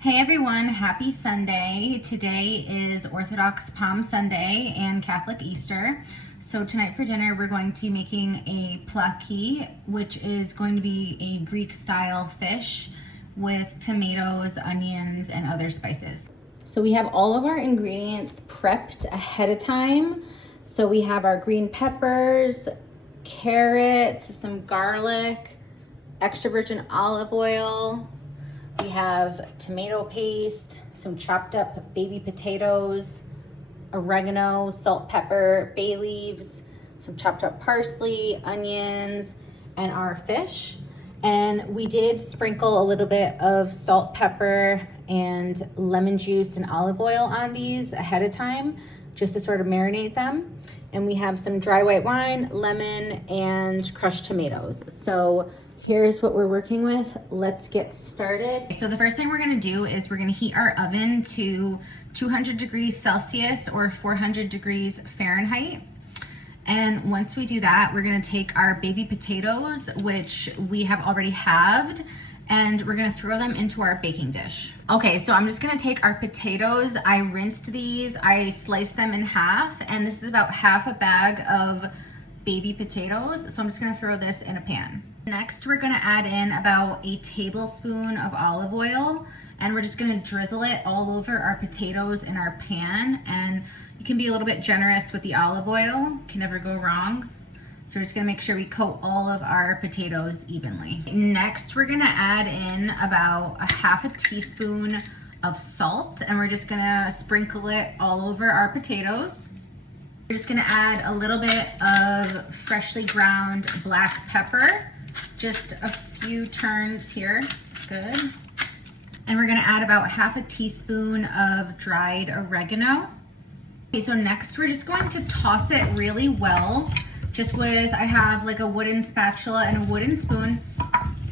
Hey everyone, happy Sunday. Today is Orthodox Palm Sunday and Catholic Easter. So tonight for dinner we're going to be making a plaki, which is going to be a Greek style fish with tomatoes, onions, and other spices. So we have all of our ingredients prepped ahead of time. So we have our green peppers, carrots, some garlic, extra virgin olive oil. We have tomato paste, some chopped up baby potatoes, oregano, salt, pepper, bay leaves, some chopped up parsley, onions, and our fish. And we did sprinkle a little bit of salt, pepper, and lemon juice and olive oil on these ahead of time, just to sort of marinate them. And we have some dry white wine, lemon, and crushed tomatoes. So here's what we're working with. Let's get started. So the first thing we're gonna do is we're gonna heat our oven to 200 degrees Celsius or 400 degrees Fahrenheit. And once we do that, we're gonna take our baby potatoes, which we have already halved, and we're gonna throw them into our baking dish. Okay, so I'm just gonna take our potatoes. I rinsed these, I sliced them in half, and this is about half a bag of baby potatoes. So I'm just gonna throw this in a pan. Next, we're gonna add in about a tablespoon of olive oil, and we're just gonna drizzle it all over our potatoes in our pan. And you can be a little bit generous with the olive oil, can never go wrong. So we're just gonna make sure we coat all of our potatoes evenly. Next, we're gonna add in about a half a teaspoon of salt, and we're just gonna sprinkle it all over our potatoes. We're just gonna add a little bit of freshly ground black pepper, just a few turns here, good. And we're gonna add about half a teaspoon of dried oregano. Okay, so next we're just going to toss it really well, just with, I have like a wooden spatula and a wooden spoon,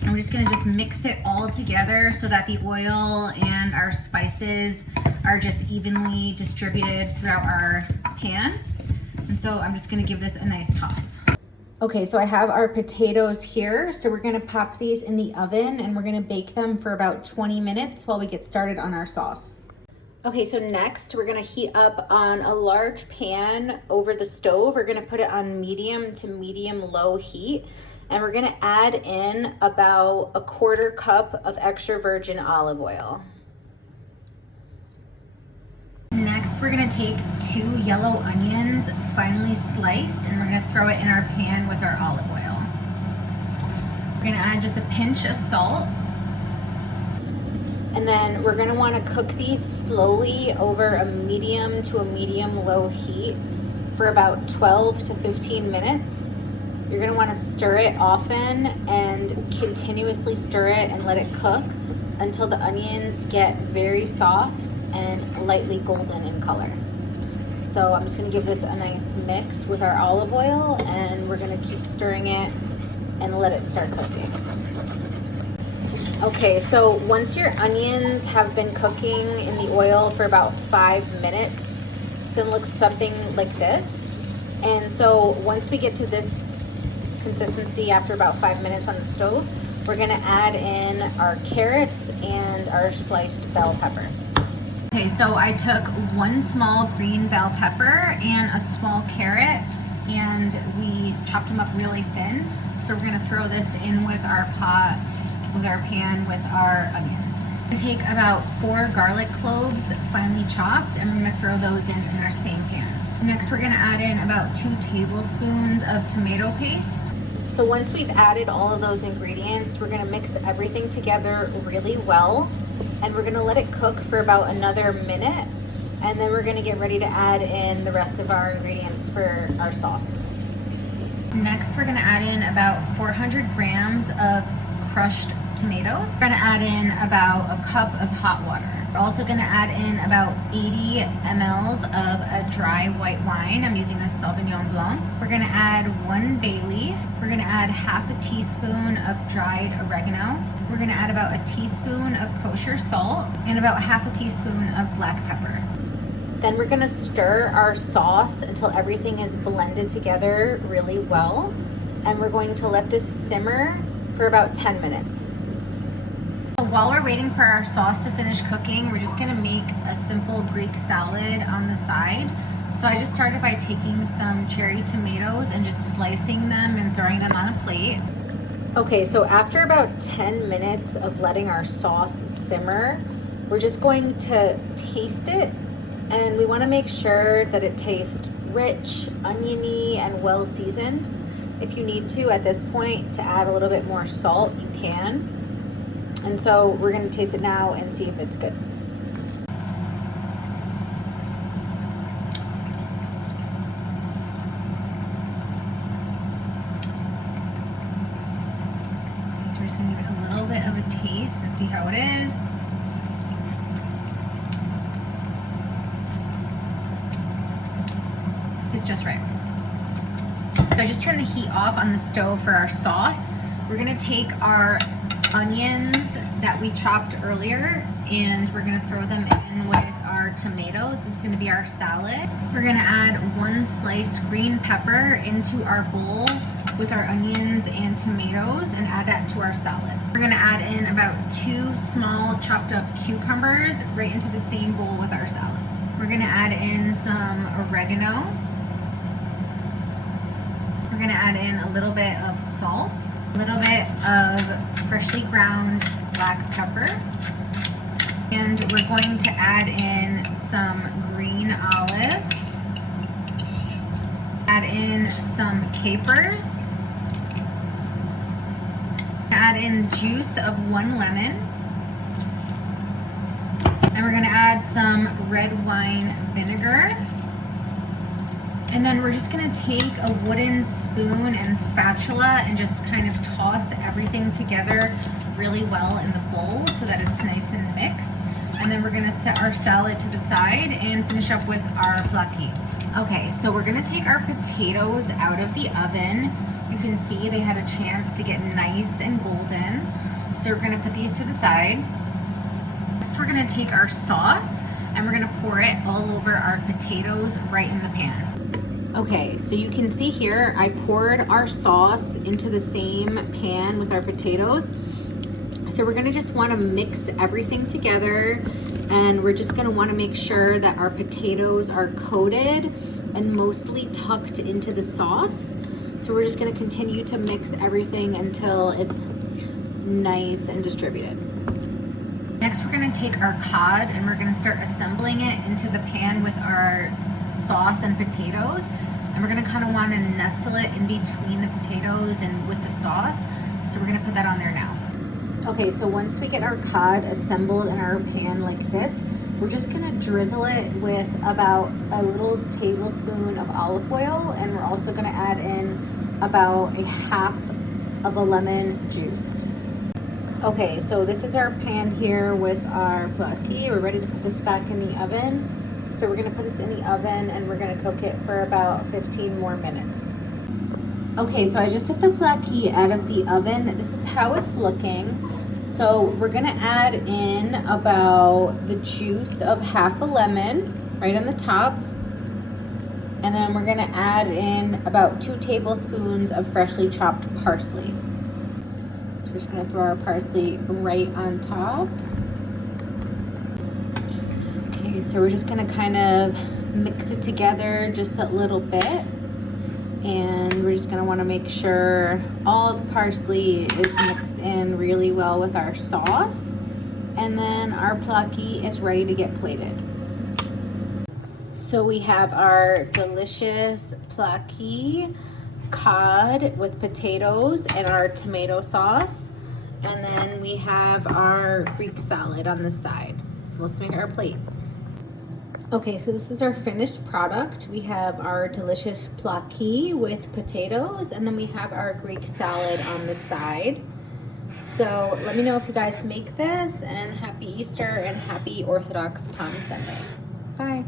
and we're just gonna mix it all together so that the oil and our spices are just evenly distributed throughout our pan. And so I'm just gonna give this a nice toss. Okay, so I have our potatoes here. So we're gonna pop these in the oven and we're gonna bake them for about 20 minutes while we get started on our sauce. Okay, so next we're gonna heat up on a large pan over the stove. We're gonna put it on medium to medium low heat. And we're gonna add in about a quarter cup of extra virgin olive oil. Next, we're gonna take 2 yellow onions, finely sliced, and we're gonna throw it in our pan with our olive oil. We're gonna add just a pinch of salt. And then we're gonna wanna cook these slowly over a medium to a medium low heat for about 12 to 15 minutes. You're gonna wanna stir it often and continuously stir it and let it cook until the onions get very soft and lightly golden in color. So I'm just gonna give this a nice mix with our olive oil, and we're gonna keep stirring it and let it start cooking. Okay, so once your onions have been cooking in the oil for about 5 minutes, it's gonna look something like this. And so once we get to this consistency after about 5 minutes on the stove, we're gonna add in our carrots and our sliced bell pepper. Okay, so I took 1 small green bell pepper and a small carrot, and we chopped them up really thin. So we're gonna throw this in with our pot, with our pan, with our onions. And take about 4 garlic cloves, finely chopped, and we're gonna throw those in our same pan. Next, we're gonna add in about 2 tablespoons of tomato paste. So once we've added all of those ingredients, we're gonna mix everything together really well, and we're gonna let it cook for about another minute, and then we're gonna get ready to add in the rest of our ingredients for our sauce. Next, we're gonna add in about 400 grams of crushed tomatoes. We're gonna add in about a cup of hot water. We're also gonna add in about 80 mLs of a dry white wine. I'm using a Sauvignon Blanc. We're gonna add 1 bay leaf. We're gonna add half a teaspoon of dried oregano. We're gonna add about a teaspoon of kosher salt and about half a teaspoon of black pepper. Then we're gonna stir our sauce until everything is blended together really well. And we're going to let this simmer for about 10 minutes. while we're waiting for our sauce to finish cooking, we're just gonna make a simple Greek salad on the side. So I just started by taking some cherry tomatoes and just slicing them and throwing them on a plate. Okay, so after about 10 minutes of letting our sauce simmer, we're just going to taste it, and we want to make sure that it tastes rich, oniony, and well seasoned. If you need to at this point to add a little bit more salt, you can. And so we're going to taste it now and see if it's good. So we're just going to give it a little bit of a taste and see how it is. It's just right. So I just turned the heat off on the stove for our sauce. We're gonna take our onions that we chopped earlier and we're gonna throw them in with our tomatoes. This is gonna be our salad. We're gonna add 1 sliced green pepper into our bowl with our onions and tomatoes and add that to our salad. We're gonna add in about 2 small chopped up cucumbers right into the same bowl with our salad. We're gonna add in some oregano. We're gonna add in a little bit of salt, a little bit of freshly ground black pepper, and we're going to add in some green olives, add in some capers, add in juice of 1 lemon, and we're gonna add some red wine vinegar. And then we're just gonna take a wooden spoon and spatula and just kind of toss everything together really well in the bowl so that it's nice and mixed. And then we're gonna set our salad to the side and finish up with our plaki. Okay, so we're gonna take our potatoes out of the oven. You can see they had a chance to get nice and golden. So we're gonna put these to the side. Next, we're gonna take our sauce and we're gonna pour it all over our potatoes right in the pan. Okay, so you can see here, I poured our sauce into the same pan with our potatoes. So we're gonna just wanna mix everything together, and we're just gonna wanna make sure that our potatoes are coated and mostly tucked into the sauce. So we're just gonna continue to mix everything until it's nice and distributed. Next, we're gonna take our cod and we're gonna start assembling it into the pan with our sauce and potatoes, and we're gonna kind of want to nestle it in between the potatoes and with the sauce. So we're gonna put that on there now. Okay, so once we get our cod assembled in our pan like this, we're just gonna drizzle it with about a little tablespoon of olive oil, and we're also gonna add in about a half of a lemon juiced. Okay, so this is our pan here with our plaki. We're ready to put this back in the oven. So we're gonna put this in the oven and we're gonna cook it for about 15 more minutes. Okay, so I just took the plaki out of the oven. This is how it's looking. So we're gonna add in about the juice of half a lemon right on the top. And then we're gonna add in about 2 tablespoons of freshly chopped parsley. So we're just gonna throw our parsley right on top. So we're just gonna kind of mix it together just a little bit, and we're just gonna wanna make sure all the parsley is mixed in really well with our sauce, and then our plaki is ready to get plated. So we have our delicious plaki cod with potatoes and our tomato sauce, and then we have our Greek salad on the side. So let's make our plate. Okay, so this is our finished product. We have our delicious plaki with potatoes, and then we have our Greek salad on the side. So let me know if you guys make this, and happy Easter and happy Orthodox Palm Sunday. Bye.